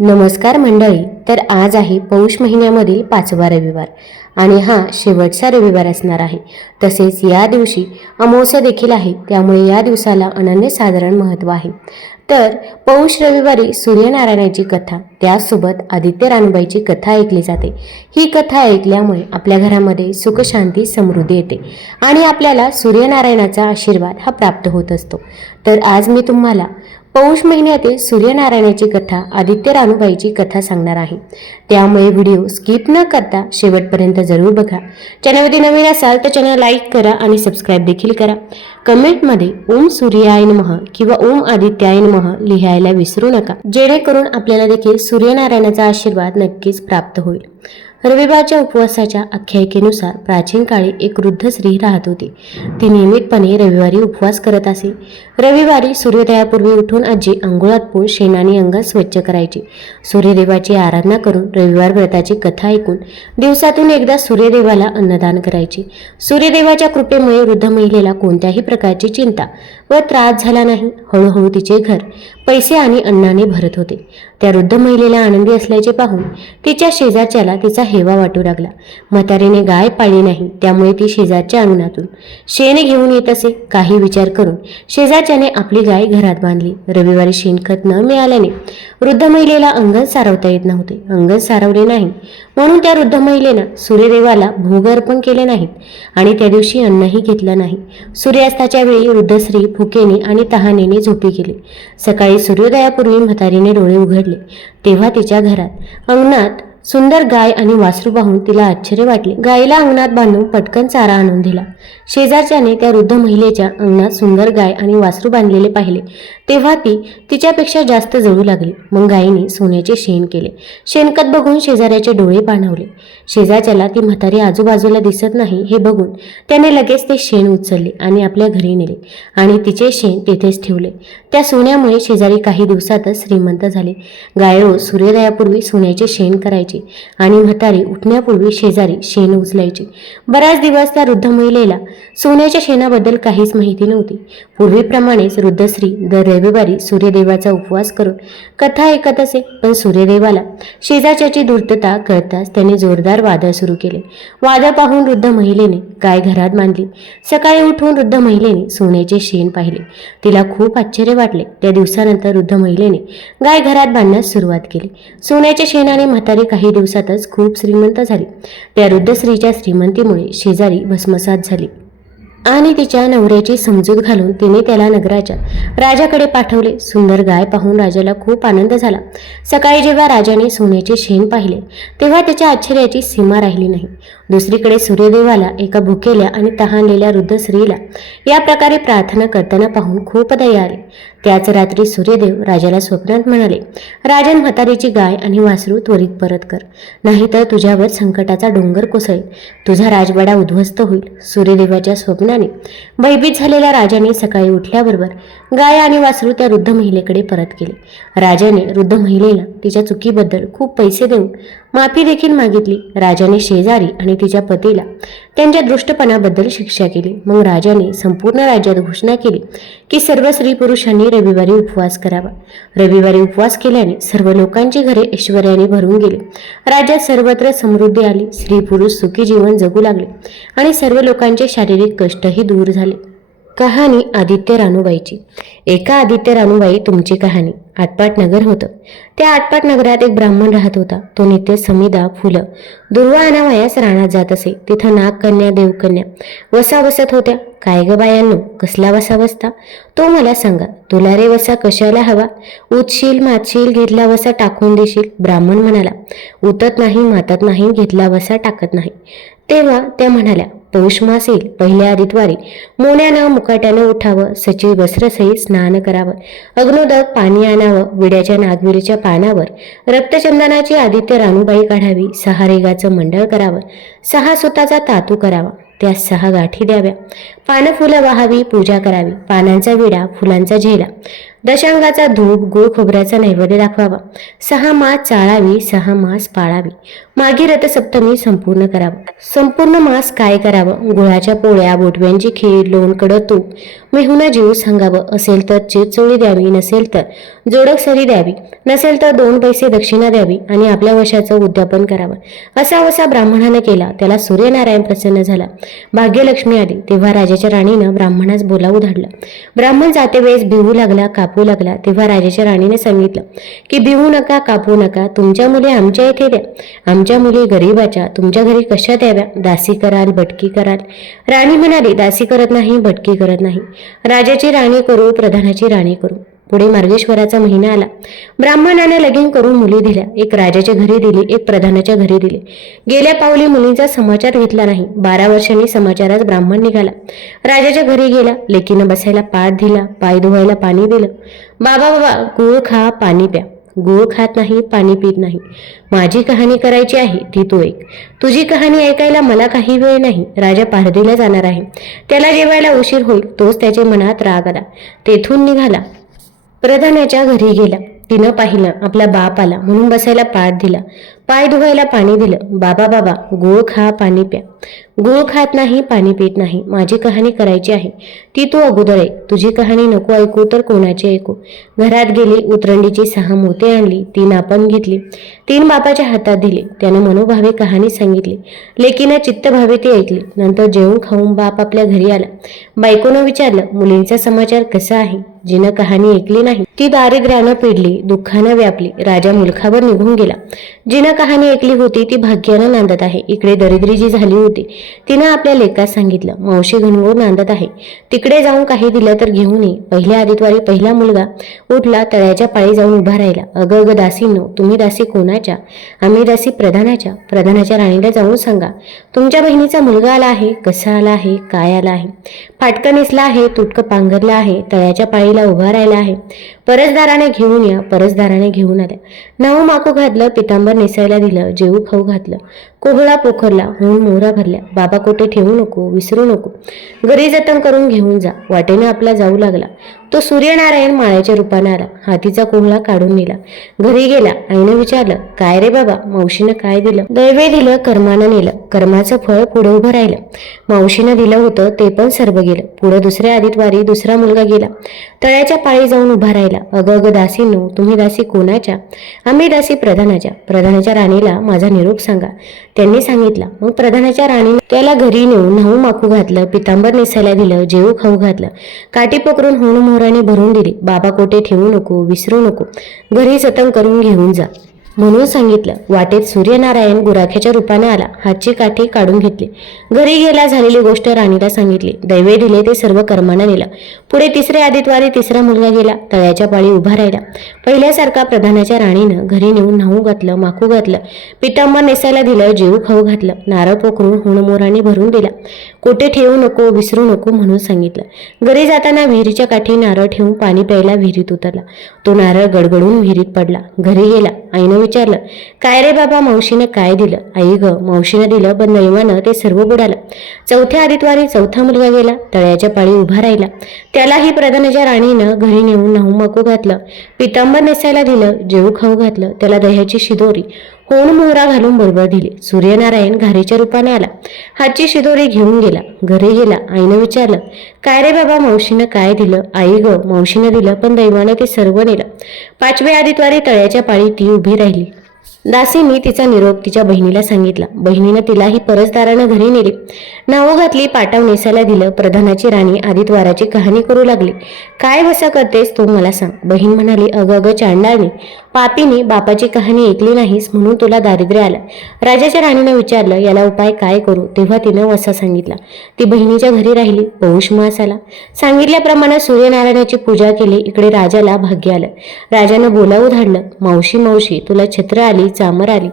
नमस्कार मंडळी. तर आज आहे पौष महिन्यामधील पाचवा रविवार आणि हा शेवटचा रविवार असणार आहे. तसेच या दिवशी अमावस्या देखील आहे त्यामुळे या दिवसाला अनन्यसाधारण महत्त्व आहे. तर पौष रविवारी सूर्यनारायणाची कथा त्यासोबत आदित्य रानबाईची कथा ऐकली जाते. ही कथा ऐकल्यामुळे आपल्या घरामध्ये सुखशांती समृद्धी येते आणि आपल्याला सूर्यनारायणाचा आशीर्वाद हा प्राप्त होत असतो. तर आज मी तुम्हाला पौष महिन्यातील सूर्यनारायणाची कथा आदित्य रानूबाईची कथा सांगणार आहे. त्यामुळे व्हिडिओ स्किप न करता शेवटपर्यंत जरूर बघा. चॅनलमध्ये नवीन असाल तर चॅनल लाईक करा आणि सबस्क्राईब देखील करा. कमेंटमध्ये ओम सूर्याय नमः किंवा ओम आदित्याय नमः लिहायला विसरू नका. जेणेकरून आपल्याला देखील सूर्यनारायणाचा आशीर्वाद नक्कीच प्राप्त होईल. रविवारच्या उपवासाच्या आख्यायिकेनुसार प्राचीन काळी एक वृद्ध स्त्री राहत होती. ती नियमितपणे रविवारी उपवास करत असे. रविवारी सूर्योदयापूर्वी उठून आजी अंघोळात पोळ शेणाने अंग स्वच्छ करायची. सूर्यदेवाची आराधना करून रविवार व्रताची कथा ऐकून दिवसातून एकदा सूर्यदेवाला अन्नदान करायची. सूर्यदेवाच्या कृपेमुळे वृद्ध महिलेला कोणत्याही प्रकारची चिंता व त्रास झाला नाही. हळूहळू तिचे घर पैसे आणि अन्नाने भरत होते. त्या वृद्ध महिलेला आनंदी असल्याचे पाहून तिच्या शेजारच्याला तिचा हेवा वाटू लागला. म्हातारीने गाय पाळली नाही त्यामुळे ती शेजारच्या अंगणातून शेण घेऊन येत असे. काही विचार करून शेजारच्याने आपली गाय घरात बांधली. रविवारी शेणखत न मिळाल्याने वृद्ध महिलेला अंगण सारवता येत नव्हते. अंगण सारवले नाही. म्हणून त्या वृद्ध महिलेनं सूर्यदेवाला भोग अर्पण केले नाहीत आणि त्या दिवशी अन्नही घेतलं नाही. सूर्यास्ताच्या वेळी वृद्ध स्त्री फुकेने आणि तहानेने झोपी गेली. सकाळी सूर्योदयापूर्वी म्हातारीने डोळे उघडले. तेव्हा तिच्या घरात अंगणात सुंदर गाय आणि वासरू पाहून तिला आश्चर्य वाटले. गायीला अंगणात बांधून पटकन चारा आणून दिला. शेजारच्याने त्या वृद्ध महिलेच्या अंगणात सुंदर गाय आणि वासरू बांधलेले पाहिले. तेव्हा ती तिच्यापेक्षा जास्त जळू लागली. मग गायीने सोन्याचे शेण केले. शेणखत बघून शेजाऱ्याचे डोळे पाणवले. शेजारच्याला ती म्हातारी आजूबाजूला दिसत नाही हे बघून त्याने लगेच ते शेण उचलले आणि आपल्या घरी नेले आणि तिचे शेण तेथेच ठेवले. त्या सोन्यामुळे शेजारी काही दिवसातच श्रीमंत झाले. गाय रोज सूर्योदयापूर्वी सोन्याचे शेण करायचे. आणि म्हातारी उठण्यापूर्वी शेजारी शेण उचलायची. बराच दिवस त्या वृद्ध महिलेला सोन्याच्या शेणाबद्दल काहीच माहिती नव्हती. पूर्वीप्रमाणेच वृद्ध स्त्री दर रविवारी सूर्यदेवाचा उपवास करून कथा ऐकत असे पण सूर्यदेवाला शेजारच्याची धूर्तता कळताच त्याने जोरदार वादळ सुरू केले. वादळ पाहून वृद्ध महिलेने गाय घरात बांधली. सकाळी उठून वृद्ध महिलेने सोन्याचे शेण पाहिले. तिला खूप आश्चर्य वाटले. त्या दिवसानंतर वृद्ध महिलेने गाय घरात बांधण्यास सुरुवात केली. सोन्याच्या शेणाने म्हातारी काही दिवसातच खूप श्रीमंत झाली. त्या वृद्ध स्त्रीच्या श्रीमंतीमुळे शेजारी भस्मसात झाली. आणि तिच्या नवऱ्याची समजूत घालून तिने त्याला नगराच्या राजाकडे पाठवले. सुंदर गाय पाहून राजाला खूप आनंद झाला. सकाळी जेव्हा राजाने सोन्याचे शेण पाहिले तेव्हा त्याच्या आश्चर्याची सीमा राहिली नाही. दुसरीकडे सूर्यदेवाला एका भुकेल्या आणि तहानलेल्या वृद्ध स्त्रीला या प्रकारे प्रार्थना करताना पाहून खूप दया आली. त्याच रात्री सूर्यदेव राजाला स्वप्नात म्हणाले राजन म्हातारीची गाय आणि वासरू त्वरित परत कर. नाहीतर तुझ्यावर संकटाचा डोंगर कोसळेल. तुझा राजवाडा उद्ध्वस्त होईल. सूर्यदेवाच्या स्वप्नाने भयभीत झालेल्या राजाने सकाळी उठल्याबरोबर गाय आणि वासरू त्या वृद्ध महिलेकडे परत केले. राजाने वृद्ध महिलेला तिच्या चुकीबद्दल खूप पैसे देऊन माफी देखील मागितली. राजाने शेजारी आणि तिच्या पतीला त्यांच्या दृष्टपणाबद्दल शिक्षा केली. मग राजाने संपूर्ण राज्यात घोषणा केली की सर्व स्त्री पुरुषांनी रविवारी उपवास करावा. रविवारी उपवास केल्याने सर्व लोकांची घरे ऐश्वर्याने भरून गेली. राज्यात सर्वत्र समृद्धी आली. स्त्री पुरुष सुखी जीवन जगू लागले आणि सर्व लोकांचे शारीरिक कष्टही दूर झाले. कहाणी आदित्य रानूबाईची एका आदित्य रानूबाई तुमची कहाणी. आटपाट नगर होतं. त्या आटपाट नगरात एक ब्राह्मण राहत होता. तो नित्य समिदा फुलं. दुर्वा आणावयास रानात जात असे. तिथं नागकन्या देवकन्या वसा बसत होत्या. काय ग बायांनो कसला वसा बसता तो मला सांगा तुला रे वसा कशाला हवा? उतशील मातशील घेतला वसा टाकून देशील? ब्राह्मण म्हणाला उतत नाही मातत नाही घेतला वसा टाकत नाही. तेव्हा त्या म्हणाल्या पौष मास पहिल्या आदित्वारी मोन्यानं मुकाट्यानं उठावं सचिव वस्त्रसहित स्नान करावं अग्नोदक पाणी आणावं विड्याच्या नागविरीच्या पानावर रक्तचंदनाची आदित्य रानूबाई काढावी सहा रेगाचं मंडळ करावं सहा सुताचा तातू करावा त्यास सहा गाठी द्याव्या. पानं फुलं वाहावी पूजा करावी पानांचा विडा फुलांचा झेला दशांगाचा धूप गुळ खोबऱ्याचा नैवेद्य दाखवावा. सहा मास चाळावी सहा मास पाळावी. मागे रथसप्तमी संपूर्ण करावं. संपूर्ण मास काय करावं? गुळाच्या पोळ्या बोटव्यांची खीर लोणकडं तूप. मेहुना जीव सांगावं. असेल तर चिरचोळी द्यावी नसेल तर जोडक सरी द्यावी. नसेल तर दोन पैसे दक्षिणा द्यावी आणि आपल्या वशाचं उद्यापन करावं. असा वसा ब्राह्मणानं केला. त्याला सूर्यनारायण प्रसन्न झाला. भाग्यलक्ष्मी आली. तेव्हा राजाच्या राणीनं ब्राह्मणास बोलावू धाडलं. ब्राह्मण जाते वेळेस भिवू लागला काप लागला तेव्हा राजाच्या राणीने सांगितलं की भिवू नका कापू नका तुमच्या मुली आमच्या इथे द्या. आमच्या मुली गरीबाच्या तुमच्या घरी कशा द्याव्या? दासी कराल भटकी कराल. राणी म्हणाली दासी करत नाही भटकी करत नाही. राजाची राणी करू प्रधानाची राणी करू. पुढे मार्गेश्वराचा महिना आला. ब्राह्मणाने लगीन करून मुली दिल्या. एक राजाच्या घरी दिली एक प्रधानाच्या घरी दिली. गेल्या पावली मुलींचा समाचार घेतला नाही. बारा वर्षांनी समाचारात ब्राह्मण निघाला. राजाच्या घरी गेला. लेकीनं बसायला पाठ दिला पाय धुवायला पाणी दिलं. बाबा बाबा गुळ खा पाणी प्या. गुळ खात नाही पाणी पित नाही. माझी कहाणी करायची आहे ती तू एक तुझी कहाणी ऐकायला मला काही वेळ नाही. राजा पारदीला जाणार आहे. त्याला जेवायला उशीर होईल तोच त्याच्या मनात राग आला. तेथून निघाला. प्रधानाच्या घरी गेला. तिनं पाहिलं आपला बाप आला म्हणून बसायला पाठ दिला. पाय धुवायला पाणी दिलं. बाबा बाबा गुळ खा पाणी प्या. गुळ खात नाही पाणी पित नाही. माझी कहाणी करायची आहे. ती तू अगोदर ऐक. तुझी कहाणी नको ऐकू तर कोणाची ऐकू? घरात गेली उतरंडीची सहा मोते आणली तीन आपण घेतली. तीन बापाच्या हातात दिली. त्याने मनोभावे कहाणी सांगितली. लेकीनं चित्तभावे ती ऐकली. नंतर जेवून खाऊन बाप आपल्या घरी आला. बायकोनं विचारलं मुलींचा समाचार कसा आहे? जिनं कहाणी ऐकली नाही. ती दारिद्र्यानं पिडली दुःखानं व्यापली. राजा मुलखावर निघून गेला. जिनं कहाणी ऐकली होती ती भाग्यानं नांदत आहे. इकडे दरिद्री जी झाली होती. तिनं आपल्या लेखात सांगितलं मावशी घनघोर नांदत आहे. तिकडे जाऊन काही दिलं तर घेऊन ये. पहिल्या आदित्वारी पहिला मुलगा उठला तळ्याच्या पाळी जाऊन उभा राहिला. अग अग दासीनो तुम्ही दासी कोणाच्या? आम्ही दासी प्रधानाच्या. प्रधानाच्या राणीला जाऊन सांगा. तुमच्या बहिणीचा मुलगा आला आहे. कसा आला आहे? काय आला आहे? फाटकं नेसला आहे तुटकं पांघरला आहे तळ्याच्या पाळीला उभा राहिला आहे. परसदाराने घेऊन या परसदाराने घेऊन आल्या. नाव माकू घातलं पितांबर नेसायला दिलं जेऊ खाऊ घातलं. कोहळा पोखरला म्हणून मोहरा भरल्या. बाबा कोठे ठेवू नको विसरू नको. घरी जतन करून घेऊन जा. वाटेनं आपला जाऊ लागला. तो सूर्यनारायण माळ्याच्या रूपाने आला. हातीचा कोहळा काढून नेला. घरी गेला. आईनं विचारलं काय रे बाबा? मावशीनं काय दिलं? दैवे दिलं कर्मानं नेलं. कर्माचं फळ पुढे उभं राहिलं. मावशीनं दिलं होतं ते पण सर्व गेलं. पुढं दुसऱ्या आदितवारी दुसरा मुलगा गेला. तळ्याच्या पाळी जाऊन उभा राहिला. अग अग दासीनो तुम्ही दासी कोणाच्या? आम्ही दासी प्रधानाच्या. प्रधानाच्या राणीला माझा निरोप सांगा. त्यांनी सांगितलं मग प्रधानाच्या राणीने त्याला घरी नेऊन न्हाऊ माखू घातलं पितांबर नेसायला दिलं जेवू खाऊ घातलं. काठी पकडून होणमोहराने भरून दिली. बाबा कोठे ठेवू नको विसरू नको. घरी जतन करून घेऊन जा. म्हणून सांगितलं वाटेत सूर्यनारायण गुराख्याच्या रूपाने आला. हातची काठी काढून घेतली. घरी गेला झालेली गोष्ट राणीला सांगितली. दैवे दिले ते सर्व कर्मानं नेलं. पुढे तिसऱ्या आदितवारी तिसरा मुलगा गेला. तळ्याच्या पाळी उभा राहिला. पहिल्यासारखा प्रधानाच्या राणीनं घरी नेऊन न्हाऊ घातलं माकू घातलं. पितांबर नेसायला दिलं जेऊ खाऊ घातलं. नारळ पोखरून हुणमोराने भरून दिला. कोठे ठेवू नको विसरू नको म्हणून सांगितलं. घरी जाताना विहिरीच्या काठी नारळ ठेवून पाणी प्यायला विहिरीत उतरला. तो नारळ गडगडून विहिरीत पडला. घरी गेला. आईनं विचारलं काय रे बाबा मावशीनं काय दिलं? आई ग मावशीनं दिलं पण दैवानं ते सर्व बुडालं. चौथ्या आदितवारी चौथा मुलगा गेला. तळ्याच्या पाळी उभा राहिला. त्यालाही प्रधानाच्या राणीनं घरी नेऊन नाहू मको घातलं. पितांबर नेसायला दिलं जेऊ खाऊ घातलं. त्याला दह्याची शिदोरी. कोण मोहरा घालून बरोबर दिली? सूर्यनारायण घारीच्या रूपाने आला. हातची शिदोरी घेऊन गेला. घरी गेला. आईनं विचारलं काय रे बाबा मावशीनं काय दिलं? आई ग मावशीनं दिलं पण दैवानं ते सर्व नेलं. पाचव्या आदितवारी तळ्याच्या पाळी ती उभी राहिली. दासींनी तिचा निरोप तिच्या बहिणीला सांगितला. बहिणीनं तिलाही परसदारानं घरी नेली. नावं घातली पाटाव नेसायला दिलं. प्रधानाची राणी आदितवाराची कहाणी करू लागली. काय वसा करतेस तू मला सांग. बहीण म्हणाली अगं अगं चांडाळणी पापीने बापाची कहाणी ऐकली नाहीस म्हणून तुला दारिद्र्य आलं. राजाच्या राणीनं विचारलं याला उपाय काय करू? तेव्हा तिनं वसा सांगितला. ती बहिणीच्या घरी राहिली पौष मास आला. सांगितल्याप्रमाणे सूर्यनारायणाची पूजा केली इकडे राजाला भाग्य आलं. राजानं बोलावू धाडलं मावशी मावशी तुला छत्र आली चामर आली.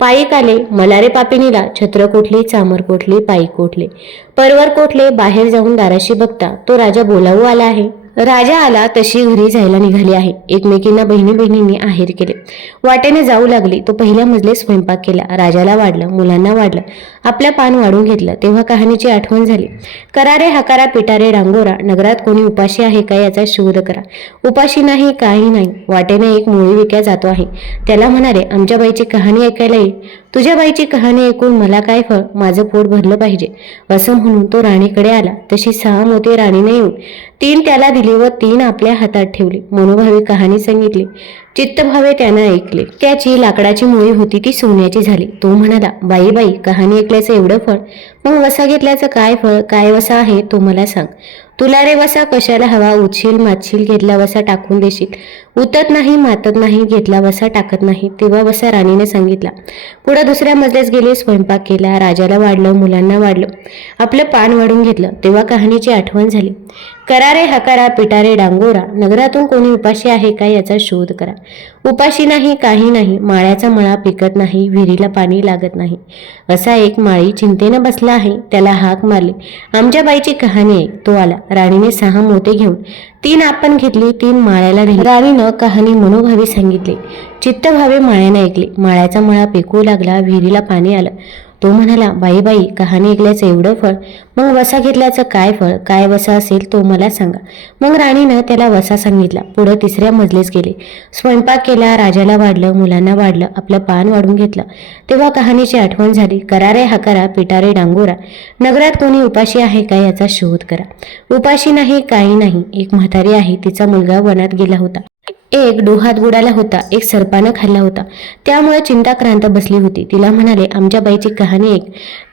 पायीक आले मलारे पापिनीला छत्र कोठली चामर कोठली पायी कोठले. परवर कोठले बाहेर जाऊन दाराशी बघता. तो राजा बोलावू आला आहे. राजा आला तशी घरी जायला निघाली आहे. एकमेकींना बहिणी बहिणींनी आहेर केले. वाटेने जाऊ लागली. तो पहिल्या मजले स्वयंपाक केला. राजाला वाढलं मुलांना वाढलं. आपलं पान वाढून घेतलं. तेव्हा कहाणीची आठवण झाली. करारे हकारा पिटारे डांगोरा नगरात कोणी उपाशी आहे का याचा शोध करा. उपाशी नाही काही नाही. वाटेने एक मुळी विक्या जातो आहे. त्याला म्हणाले आमच्या बाईची कहाणी ऐकायला येईल तुझ्या बाईची कहाणी ऐकून मला काय फळ? माझं पोट भरलं पाहिजे. असं म्हणून तो राणीकडे आला. तशी सहा मोती राणीने येऊन तीन त्याला दिली व तीन आपल्या हातात ठेवली. मनोभावी कहाणी सांगितली. चित्तभावे त्यानं ऐकले. त्याची लाकडाची मुळी होती ती सोन्याची झाली. तो म्हणाला बाई बाई कहाणी ऐकल्याचं एवढं फळ मग वसा घेतल्याचं काय फळ काय वसा आहे तो मला सांग. तुला रे वसा कशाला हवा? उचशील मातशील घेतला वसा टाकून देशील. उतत नाही मातत नाही घेतला वसा टाकत नाही. तेव्हा वसा राणीने सांगितला. पुढे दुसऱ्या मजल्यास गेले स्वयंपाक केला राजाला वाढलं मुलांना वाढलं. आपलं पान वाढून घेतलं. तेव्हा कहाणीची आठवण झाली. करारे हकारा पिटारे डांगोरा. नगरातून कोणी उपाशी आहे का याचा शोध करा. उपाशी नाही काही नाही. माळ्याचा मळा पिकत नाही विहिरीला पाणी लागत नाही. असा एक माळी चिंतेनं बसला आहे. त्याला हाक मारली. आमच्या बाईची कहाणी आहे तो आला. राणीने सहा मोते घेऊन तीन आपण घेतली तीन माळ्याला दिली. राणीनं कहाणी मनोभावी सांगितली. चित्तभावे माळ्याने ऐकली. माळ्याचा मळा पिकू लागला विहिरीला पाणी आलं. तो म्हणाला बाई बाई कहाणी ऐकल्याचं एवढं फळ मग वसा घेतल्याचं काय फळ काय वसा असेल तो मला सांगा. मग राणीनं त्याला वसा सांगितला. पुढं तिसऱ्या मजलेस गेले. स्वयंपाक केला राजाला वाढलं मुलांना वाढलं आपलं पान वाढून घेतलं. तेव्हा कहाणीची आठवण झाली. करारे हकारा पिटारे डांगोरा. नगरात कोणी उपाशी आहे का याचा शोध करा. उपाशी नाही काही नाही. एक म्हातारी आहे तिचा मुलगा वनात गेला होता. एक डोहात बुडाला होता एक सर्पानं खाल्ला होता. त्यामुळे चिंताक्रांत बसली होती. तिला म्हणाले आमच्या बाईची कहाणी ऐक.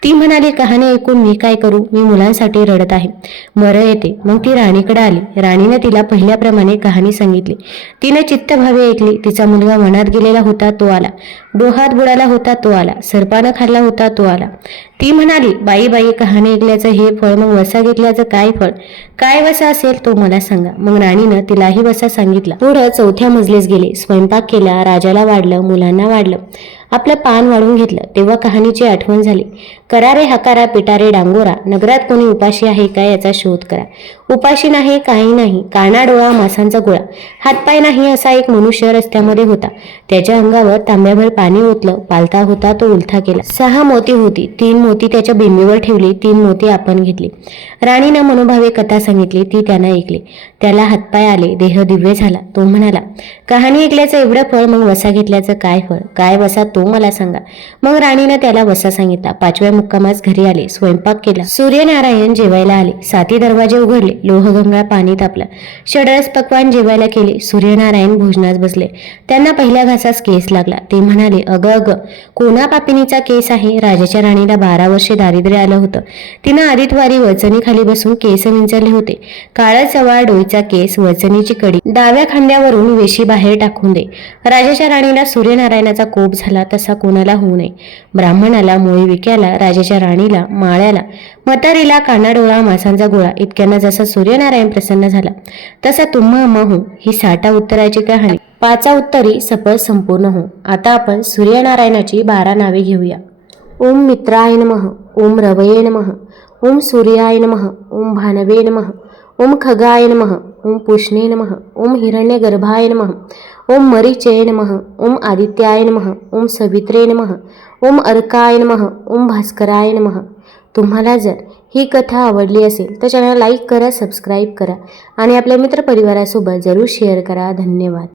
ती म्हणाली कहाणी ऐकून मी काय करू? मी मुलांसाठी रडत आहे. मर येते. मग ती राणीकडे आली. राणीने तिला पहिल्याप्रमाणे कहाणी सांगितली. तिने चित्तभावे ऐकली. तिचा मुलगा मनात गेलेला होता तो आला. डोहात बुडाला होता तो आला. सर्पानं खाल्ला होता तो आला. ती म्हणाली बाई बाई कहाणी ऐकल्याचं हे फळ मग वसा घेतल्याचं काय फळ? काय वसा असेल तो मला सांगा. मग राणीनं तिलाही वसा सांगितला. पुढं चौथ्या मजलेस गेले. स्वयंपाक केला राजाला वाढलं मुलांना वाढलं. आपलं पान वाढून घेतलं तेव्हा कहाणीची आठवण झाली. करारे हकारा पिटारे डांगोरा नगरात कोणी उपाशी आहे का याचा शोध करा. उपाशी नाही काही नाही काना डोळा मासांचा गोळा. हातपाय नाही असा एक मनुष्य रस्त्यामध्ये होता. त्याच्या अंगावर तांब्याभर पाणी ओतलं पालता होता तो उलथा केला. सहा मोती होती तीन मोती त्याच्या बिंबीवर ठेवली तीन मोती आपण घेतली. राणीनं मनोभावे कथा सांगितली ती त्यानं ऐकली. त्याला हातपाय आले देह दिव्य झाला. तो म्हणाला कहाणी ऐकल्याचं एवढं फळ मग वसा घेतल्याचं काय फळ? काय वसा तो मला सांगा. मग राणीनं त्याला वसा सांगितला. पाचव्या मुक्कामास घरी आले स्वयंपाक केला. सूर्यनारायण जेवायला आले. साती दरवाजे उघडले लोहगंगा पाणी तापला. षडरस पकवान जेवायला केले सूर्यनारायण भोजनास बसले. त्यांना पहिल्या घासास केस लागला. ते म्हणाले अग अग कोणा पापिनीचा केस आहे? राजाच्या राणीला बारा वर्षे दारिद्र्य आलं होतं. तिनं आदितवारी वचनीखाली बसून केस विंचरले होते. काळा चवाळ डोईचा केस वचनीची कडी डाव्या खांद्यावरून वेशी बाहेर टाकून दे. राजाच्या राणीला सूर्यनारायणाचा कोप झाला तसा कोणाला होऊ नये. ब्राह्मणाला मोळी विक्याला राजाच्या राणीला माळ्याला म्हातारीला कानाडोळा मासांचा गोळा इतक्यांना जसा सूर्यनारायण प्रसन्न झाला तसा तुम्हा अम्मा ही साठा उत्तराची कहाणी. पाचा उत्तरी सफळ संपूर्ण हो आता आपण सूर्यनारायणाची बारा नावे घेऊया. ओम मित्राय नमः ओम रवये नमः ओम सूर्याय नमः ओम भानवे नमः. ओम खगाय नमः ओम पुष्णे नमः ओम हिरण्यगर्भाय नमः ओम मरीचय नमः ओम आदित्याय नमः ओम सवित्रे नमः ओम अर्काय नमः ओम भास्कराय नमः. तुम्हाला जर ही कथा आवडली असेल तर चॅनल लाईक करा सबस्क्राईब करा आणि आपल्या मित्रपरिवारासोबत जरूर शेअर करा. धन्यवाद.